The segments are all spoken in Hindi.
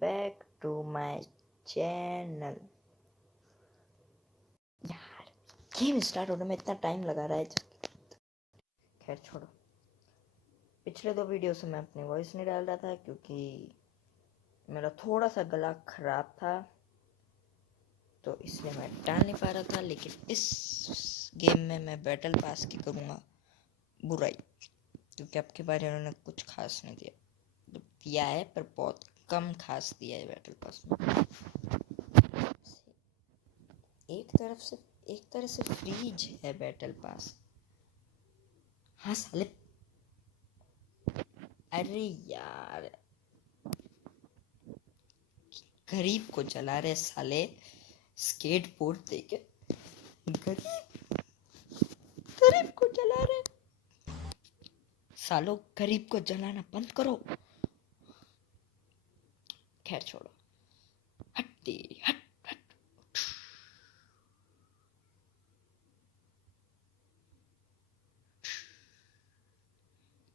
Back to my channel. यार गेम स्टार्ट होने में इतना टाइम लगा रहा है। खैर छोड़ो, पिछले 2 वीडियो से मैं अपनी वॉइस नहीं डाल रहा था क्योंकि मेरा थोड़ा सा गला खराब था, तो इसलिए मैं डाल नहीं पा रहा था। लेकिन इस गेम में मैं बैटल पास की करूँगा बुराई, क्योंकि अब के बारे उन्होंने कुछ खास नहीं दिया है, पर बहुत कम खास दिया है बैटल पास में। एक तरह से फ्रीज है बैटल पास। हाँ साले, अरे यार गरीब को जला रहे साले, स्केटबोर्ड देके गरीब को जला रहे सालो। गरीब को जलाना बंद करो। खैर छोड़ो, हट हट हट।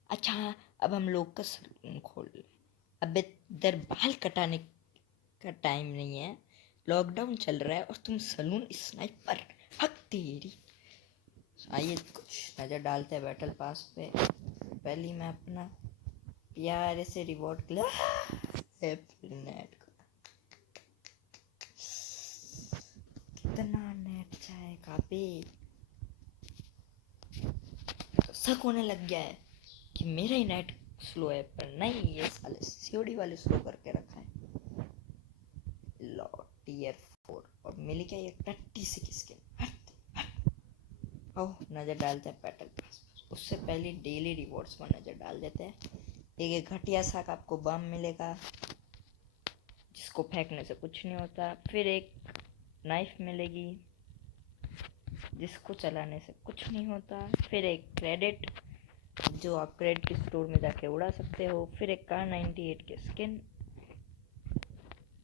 अच्छा, अब हम लोग का सलून खोल ले। अब इधर बाल कटाने का टाइम नहीं है, लॉकडाउन चल रहा है और तुम सलून स्नाइपर। हक तेरी। आइए कुछ नज़र डालते हैं बैटल पास पे। पहली मैं अपना प्यारे से रिवॉर्ड नेट को कितना नेट चाहेगा बे। तो शक होने लग गया है कि मेरा ही नेट स्लो है, पर नहीं, ये साले सीओडी वाले स्लो करके रखा है। लो टीयर 4 और मिली क्या ये टट्टी सी किसके। ओह, नज़र डालते हैं बैटल पास। उससे पहले डेली रिवॉर्ड्स पर नज़र डाल देते हैं। एक घटिया सा आपको बम मिलेगा जिसको फेंकने से कुछ नहीं होता। फिर एक नाइफ मिलेगी जिसको चलाने से कुछ नहीं होता। फिर एक क्रेडिट जो आप क्रेडिट के स्टोर में जाके उड़ा सकते हो। फिर एक कार 98 की स्किन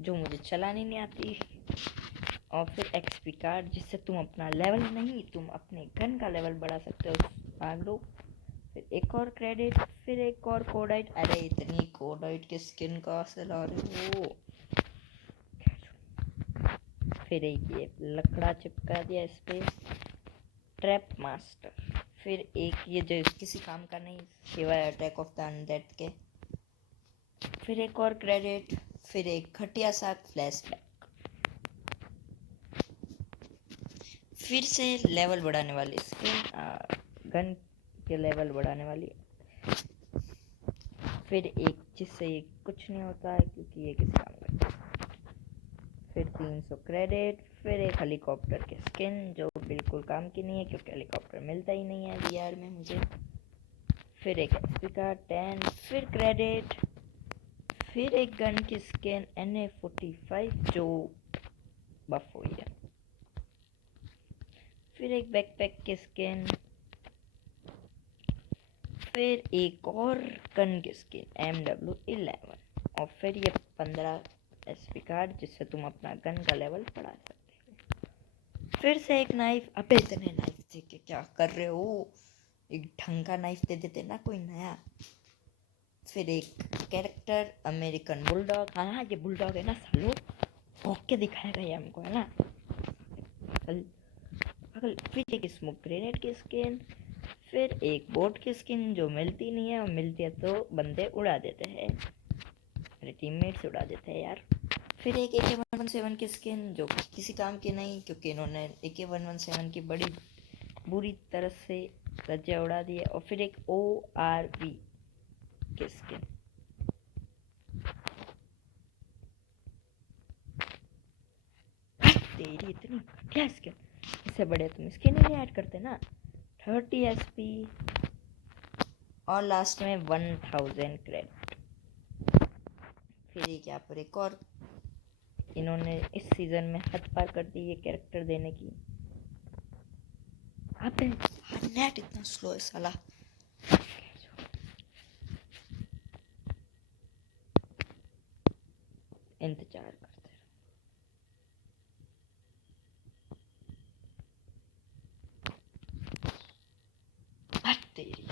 जो मुझे चलानी नहीं आती। और फिर एक्सपी कार्ड जिससे तुम अपना लेवल नहीं, तुम अपने गन का लेवल बढ़ा सकते हो। भाग लो। फिर एक और क्रेडिट, फिर एक और कोडाइट। अरे इतनी कोडाइट की स्किन कहाँ से ला रहे हो। फिर एक ये लकड़ा चिपका दिया इस पे, ट्रैप मास्टर। फिर एक ये जो किसी काम का नहीं सिवाय अटैक ऑफ द अनडेड के। फिर एक और क्रेडिट, फिर एक घटिया सा फ्लैशबैक। फिर से लेवल बढ़ाने वाली स्किन, गन के लेवल बढ़ाने वाली। फिर एक जिससे ये कुछ नहीं होता है क्योंकि ये किसी काम का नहीं। फिर 300 क्रेडिट। फिर एक हेलीकॉप्टर की स्किन जो बिल्कुल काम की नहीं है क्योंकि हेलीकॉप्टर मिलता ही नहीं है वीआर में मुझे। फिर एक एसपी का 10। फिर क्रेडिट। फिर एक गन की स्किन NA45 जो बफ हुई है। फिर एक बैकपैक की स्किन। फिर एक और गन की स्किन MW11। और फिर ये 15 एसपी कार्ड जिससे तुम अपना गन का लेवल बढ़ा सकते हो। फिर से एक नाइफ। अबे इतने नाइफ से क्या कर रहे हो, एक ढंग का नाइफ दे देते ना कोई नया। फिर एक कैरेक्टर अमेरिकन बुलडॉग। हाँ ये बुलडॉग है ना सालो, भौंक के दिखाएगा ये हमको, है ना। फिर एक स्मोक ग्रेनेड की स्किन। फिर एक बोट की स्किन जो मिलती नहीं है, और मिलती है तो बंदे उड़ा देते हैं, मेरे टीममेट्स उड़ा देते हैं यार। फिर एक AK-117 की स्किन जो किसी काम की नहीं क्योंकि इन्होंने AK-117 की बड़ी बुरी तरह से रज्जा उड़ा दी है। और फिर एक ORV की स्किन। तेरी इतनी घटिया स्किन, इससे बड़े तुम स्किन ही नहीं ऐड करते ना। 30 SP और लास्ट में 1000 क्रेडिट। फिर ये यहाँ पर एक और इन्होंने इस सीजन में हद पार कर दी ये कैरेक्टर देने की। अबे नेट इतना स्लो है साला। इंतजार करते तेरी।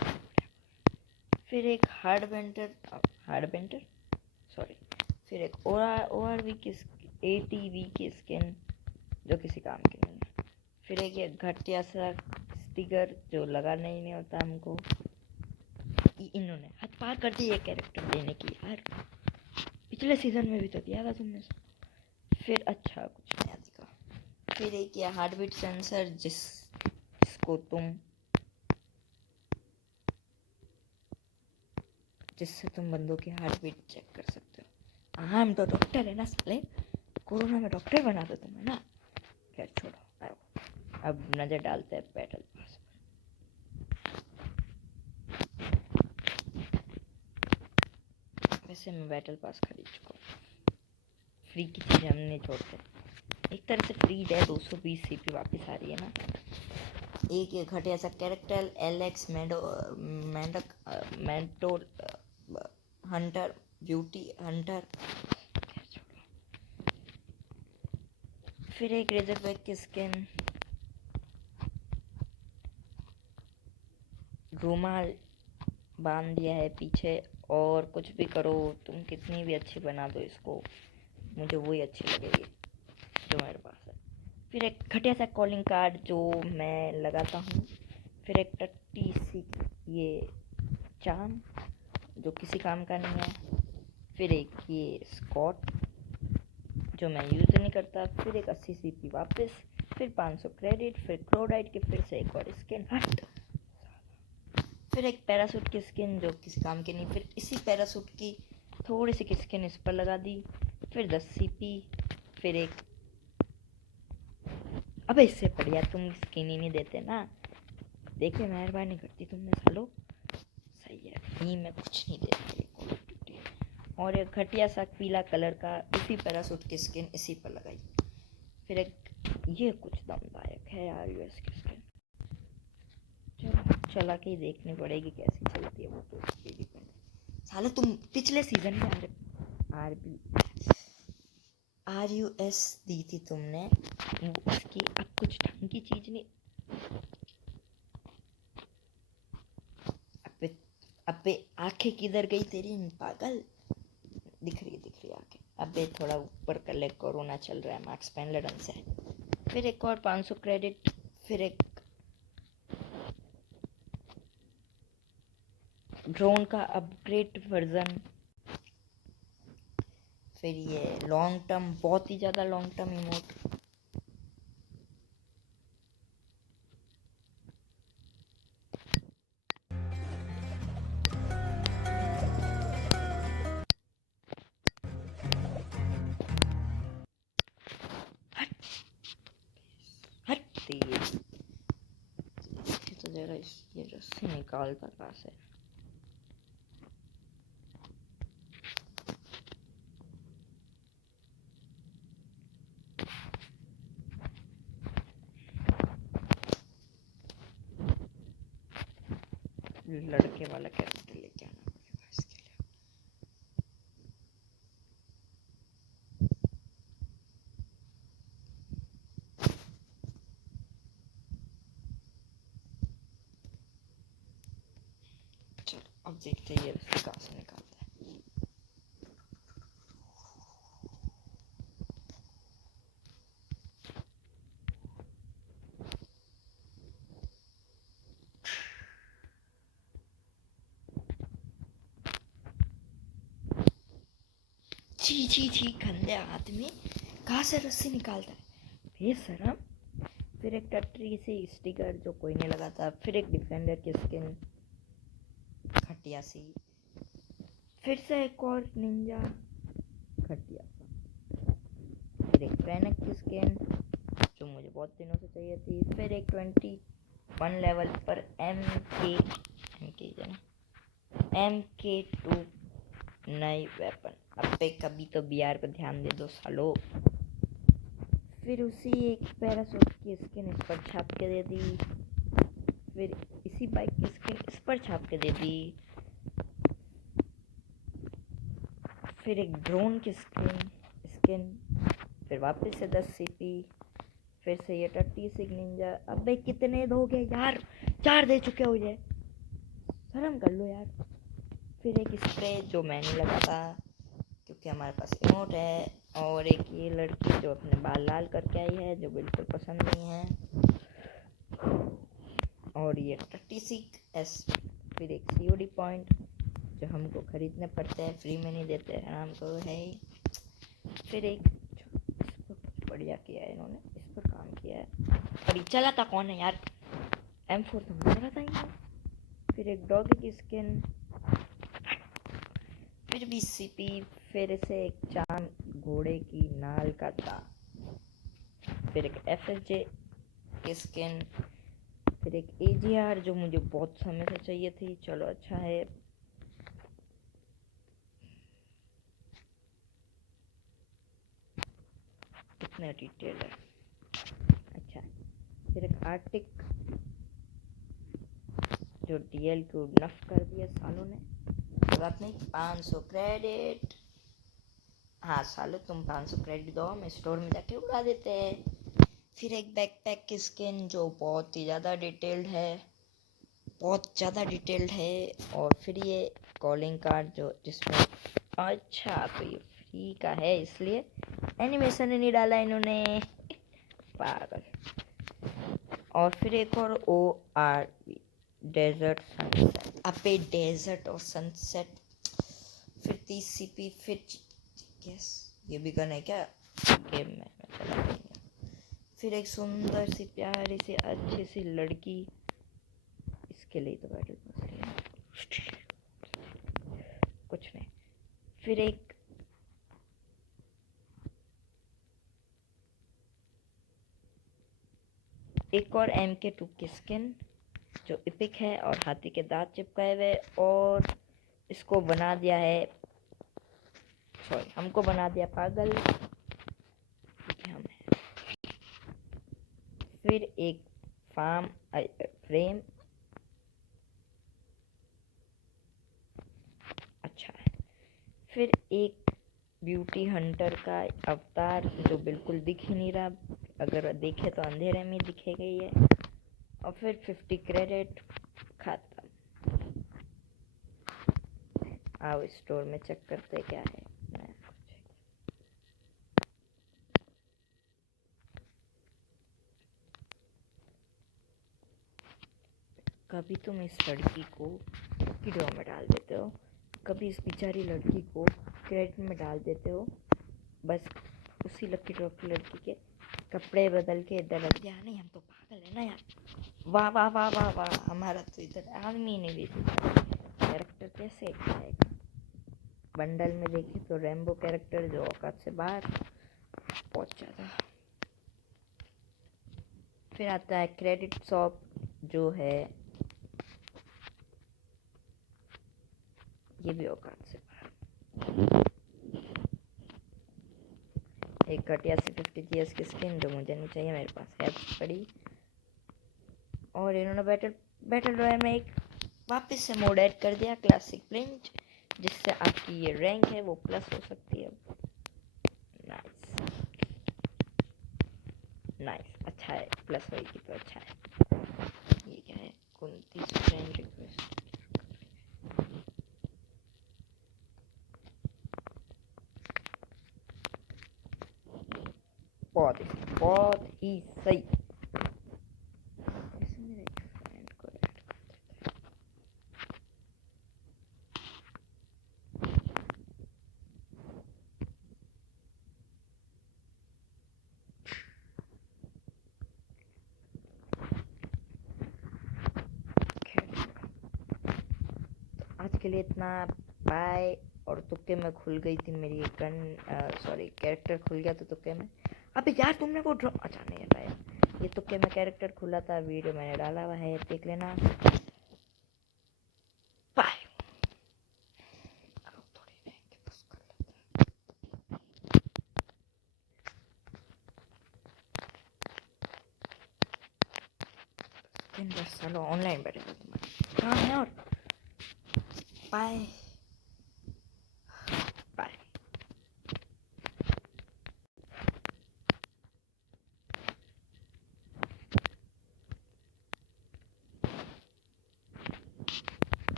फिर एक हार्ड बेंटर सॉरी फिर एक ORV की ATV की स्किन जो किसी काम की नहीं है। फिर एक ये घटिया सा स्टिकर जो लगाना ही नहीं होता हमको। इन्होंने हद पार कर दी ये कैरेक्टर देने की यार, पिछले सीजन में भी तो दिया था तुमने। फिर अच्छा कुछ नया दिखा। फिर एक ये हार्ट बीट सेंसर जिसको जिससे तुम बंदों की हार्ट बीट चेक कर सकते हो। हाँ हम तो डॉक्टर है ना साले, कोरोना में डॉक्टर बना दो तुम्हें ना। खैर छोड़ो, अब नजर डालते हैं बैटल पास पर। वैसे मैं बैटल पास खरीद चुका हूँ, फ्री की चीज़ें हम नहीं छोड़ते। एक तरह से फ्री है, 220 CP वापस आ रही है ना। एक ये घटिया सा character Alex mentor Hunter beauty Hunter. फिर एक रेजरबैक की स्किन, रुमाल बांध दिया है पीछे, और कुछ भी करो तुम, कितनी भी अच्छी बना दो इसको, मुझे वही अच्छी लगेगी जो मेरे पास है। फिर एक घटिया सा कॉलिंग कार्ड जो मैं लगाता हूँ। फिर एक टट्टी सी ये चाम जो किसी काम का नहीं है। फिर एक ये स्कॉट जो मैं यूज़ नहीं करता। फिर एक 80 CP वापस। फिर 500 क्रेडिट। फिर क्लोराइड की फिर से एक और स्किन हट। फिर एक पैरासूट की स्किन जो किसी काम की नहीं। फिर इसी पैरासूट की थोड़ी सी स्किन इस पर लगा दी। फिर 10 CP। फिर एक, अबे इससे बढ़िया तुम स्किन ही नहीं देते ना। देखिए मेहरबानी करती तुमने सालो, सही है फ्री में कुछ नहीं देते। और एक घटिया सा पीला कलर का इसी पैरासूट की स्किन इसी पर लगाई। फिर एक ये कुछ दमदायक है यार US की स्किन, चलो चला के ही देखनी पड़ेगी कैसी चलती है वो तो उसकी डिपेंड। साले तुम पिछले सीजन में RUS दी थी तुमने, उसकी अब कुछ ढंग की चीज नहीं। अबे आंखें किधर गई तेरी पागल, दिख रही आंखें। अबे थोड़ा ऊपर कर ले, कोरोना चल रहा है, मार्क्स पहन ले ढंग से। फिर एक और 500 क्रेडिट। फिर एक ड्रोन का अपग्रेड वर्जन। फिर ये लॉन्ग टर्म, बहुत ही ज़्यादा लॉन्ग टर्म इमोट। हट तेज, तो जरा ये रस्सी निकालता कहाँ से। लड़के वाला कैरेक्टर लेके आना पड़ेगा इसके लिए। चलो अब देखते हैं ये रस्सी कहाँ से निकालता है। छी छी छी, गंदे आदमी कहाँ से रस्सी निकालता है बेशरम। फिर एक टट्टी सी स्टिकर जो कोई नहीं लगाता। फिर एक डिफेंडर की स्किन घटिया सी। फिर से एक और निंजा घटिया सा। फिर एक ट्रेनक की स्किन जो मुझे बहुत दिनों से चाहिए थी। फिर एक 21 लेवल पर MK2 नई वेपन। अबे कभी तो BR पर ध्यान दे दो सालो। फिर उसी एक पैरासूट की स्किन इस पर छाप के दे दी। फिर इसी बाइक की स्किन इस पर छाप के दे दी। फिर एक ड्रोन की स्किन। फिर वापस से 10 CP। फिर से ये टट्टी सी निंजा। अबे कितने दोगे यार, 4 दे चुके हो ये, शर्म कर लो यार। फिर एक स्प्रे जो मैंने लगा था क्योंकि हमारे पास इमोट है। और एक ये लड़की जो अपने बाल लाल करके आई है, जो बिल्कुल पसंद नहीं है। और ये 36S, फिर एक COD पॉइंट जो हमको खरीदने पड़ते हैं, फ्री में नहीं देते, आराम तो है ही। फिर एक इस पर कुछ बढ़िया किया है इन्होंने, इस पर काम किया है। और ये चलाता कौन है यार? M4 तो मुझे चलाता ही नहीं। फिर एक डॉगी की स्किन, फिर BCP, फिर से एक चांद घोड़े की नाल का दांत, फिर एक FSJ की स्किन, फिर एक AGR जो मुझे बहुत समय से चाहिए थी। चलो अच्छा है। कितने डिटेल है, अच्छा। फिर एक आर्टिक जो DL को नफ कर दिया सालों ने, बात नहीं। 500 क्रेडिट। हाँ सालों, तुम 500 क्रेडिट दो, हम स्टोर में जाके उड़ा देते हैं। फिर एक बैकपैक की स्किन जो बहुत ही ज़्यादा डिटेल्ड है, बहुत ज़्यादा डिटेल्ड है। और फिर ये कॉलिंग कार्ड जो जिसमें, अच्छा तो ये फ्री का है इसलिए एनिमेशन नहीं डाला इन्होंने, पागल। और फिर एक और ORB, डेजर्ट सनसेट, अबे डेजर्ट और सनसेट। फिर 30 CP, फिर यस ये भी गन है क्या गेम में, मैं चला नहीं। फिर एक सुंदर सी प्यारी सी अच्छी सी लड़की, इसके लिए तो बैटल पास लिया, कुछ नहीं। फिर एक और MK2 की स्किन जो इपिक है और हाथी के दांत चिपकाए हुए, और इसको बना दिया है, सॉरी हमको बना दिया पागल क्योंकि हम हैं। फिर एक फार्म फ्रेम, अच्छा है। फिर एक ब्यूटी हंटर का अवतार जो बिल्कुल दिख ही नहीं रहा, अगर देखे तो अंधेरे में दिखेगा ही है। और फिर 50 क्रेडिट खत्म। आओ स्टोर में चेक करते क्या है नया कुछ। कभी तुम इस लड़की को लकी ड्रॉ में डाल देते हो, कभी इस बेचारी लड़की को क्रेडिट में डाल देते हो, बस उसी लकी ड्रॉ की लड़की के कपड़े बदल के इधर रख दिया। नहीं हम तो पागल है ना यार। वाह वाह वाह वाह वाह, हमारा तो इधर आदमी नहीं बेचता, कैरेक्टर कैसे आएगा। बंडल में देखे तो रेम्बो कैरेक्टर जो औकात से बाहर बहुत ज़्यादा। फिर आता है क्रेडिट शॉप जो है, ये भी औकात से बाहर। एक घटिया सी 50 GS की स्किन जो मुझे नहीं चाहिए, मेरे पास है पड़ी। और इन्होंने बैटल रॉयल में एक वापस से मोड ऐड कर दिया, क्लासिक ब्लिंच, जिससे आपकी ये रैंक है वो प्लस हो सकती है। नाइस नाइस, अच्छा है, प्लस होगी तो अच्छा है। ये क्या है, कुंतीस फ्रेंड रिक्वेस्ट, बहुत ही सही। मेरे एक फ्रेंड को ऐड कर देते हैं। आज के लिए इतना, बाय। और तुक्के में खुल गई थी मेरी गन, सॉरी कैरेक्टर खुल गया था तुक्के में। अबे यार तुमने वो ड्रॉ, अच्छा नहीं है भाई, ये तुक्के में कैरेक्टर खुला था, वीडियो मैंने डाला हुआ है, देख लेना। बाय। दिन भर सालों ऑनलाइन बैठेगा तुम्हारे काम है। और बाय बाय।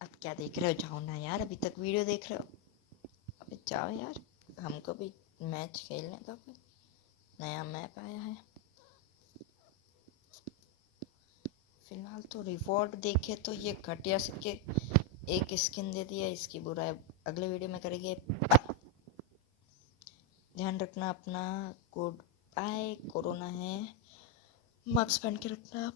अब क्या देख रहे हो, जाओ ना यार, अभी तक वीडियो देख रहे हो। जाओ यार, हमको भी मैच खेलने दो। कोई नया मैप आया है। फिलहाल तो रिवॉर्ड देखे तो ये घटिया के एक स्किन दे दिया, इसकी बुराई अगले वीडियो में करेंगे। ध्यान रखना अपना। Good bye. कोरोना है, मास्क पहन के रखना।